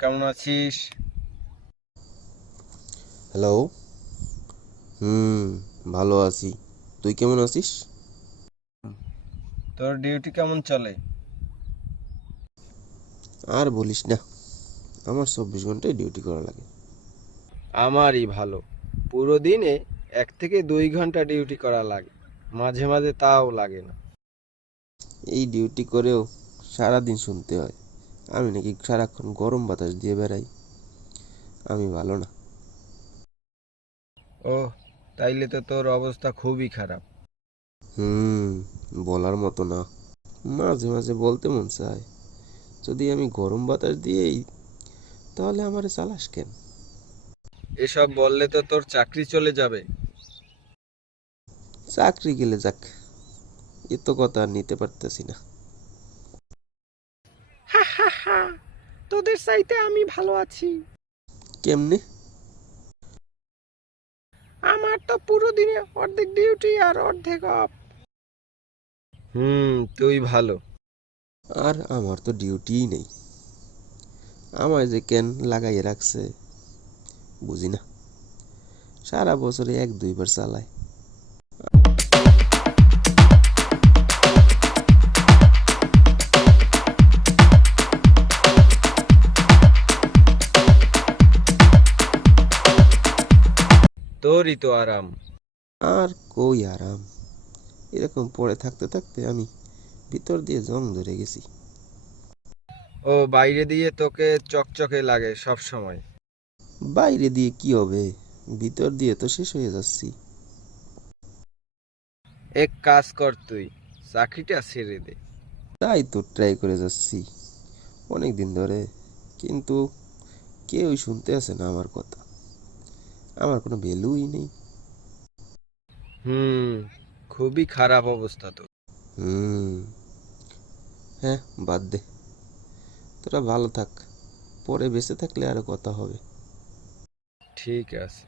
কেমন আছিস? হ্যালো। হুম, ভালো আছি। তুই কেমন আছিস? তোর ডিউটি কেমন চলে? আর বলিস না, আমার 24 ঘন্টায় ডিউটি করা লাগে। আমারই ভালো। পুরো দিনে 1 থেকে 2 ঘন্টা ডিউটি করা লাগে, মাঝে মাঝে তাও লাগে না। এই ডিউটি করেও সারাদিন শুনতে হয় আমি নাকি সারাক্ষণ গরম বাতাস দিয়ে বেড়াই। আমি ভালো না। ওহ, তাইলে তো তোর অবস্থা খুবই খারাপ। হুম, বলার মতো না। মাঝে মাঝে বলতে মন চায়, যদি আমি গরম বাতাস দিয়েই, তাহলে আমারে চালাস কেন? এসব বললে তো তোর চাকরি চলে যাবে। চাকরি গেলে যাক, এ তো কথা আর নিতে পারতেছি না। হা হা হা, তোদের চাইতে আমি ভালো আছি। কেমনে? আমার তো পুরো দিনে অর্ধেক ডিউটি আর অর্ধেক অফ। তুই ভালো। আর আমার তো ডিউটিই নেই, আমায় যে কেন লাগাইয়ে রাখছে বুঝি না। সারা বছরে 1-2 বার চালায়। তোরই তো আরাম। আর কই আরাম, এরকম পড়ে থাকতে থাকতে আমি ভিতর দিয়ে জং ধরে গেছি। ও বাইরে দিয়ে তোকে চকচকে লাগে সব সময়। বাইরে দিয়ে কি হবে, ভিতর দিয়ে তো শেষ হয়ে যাচ্ছি। এক কাজ কর তুই, চাকরিটা ছেড়ে দে। তাই তো ট্রাই করে যাচ্ছি অনেক দিন ধরে, কিন্তু কেউই শুনতে আসে না আমার কথা। আমার কোনো ভ্যালুই নেই। হুম খুবই খারাপ অবস্থা তো। হুম, হ্যাঁ, বাদ দে, তোরা ভালো থাক, পরে বেঁচে থাকলে আরো কথা হবে। ঠিক আছে।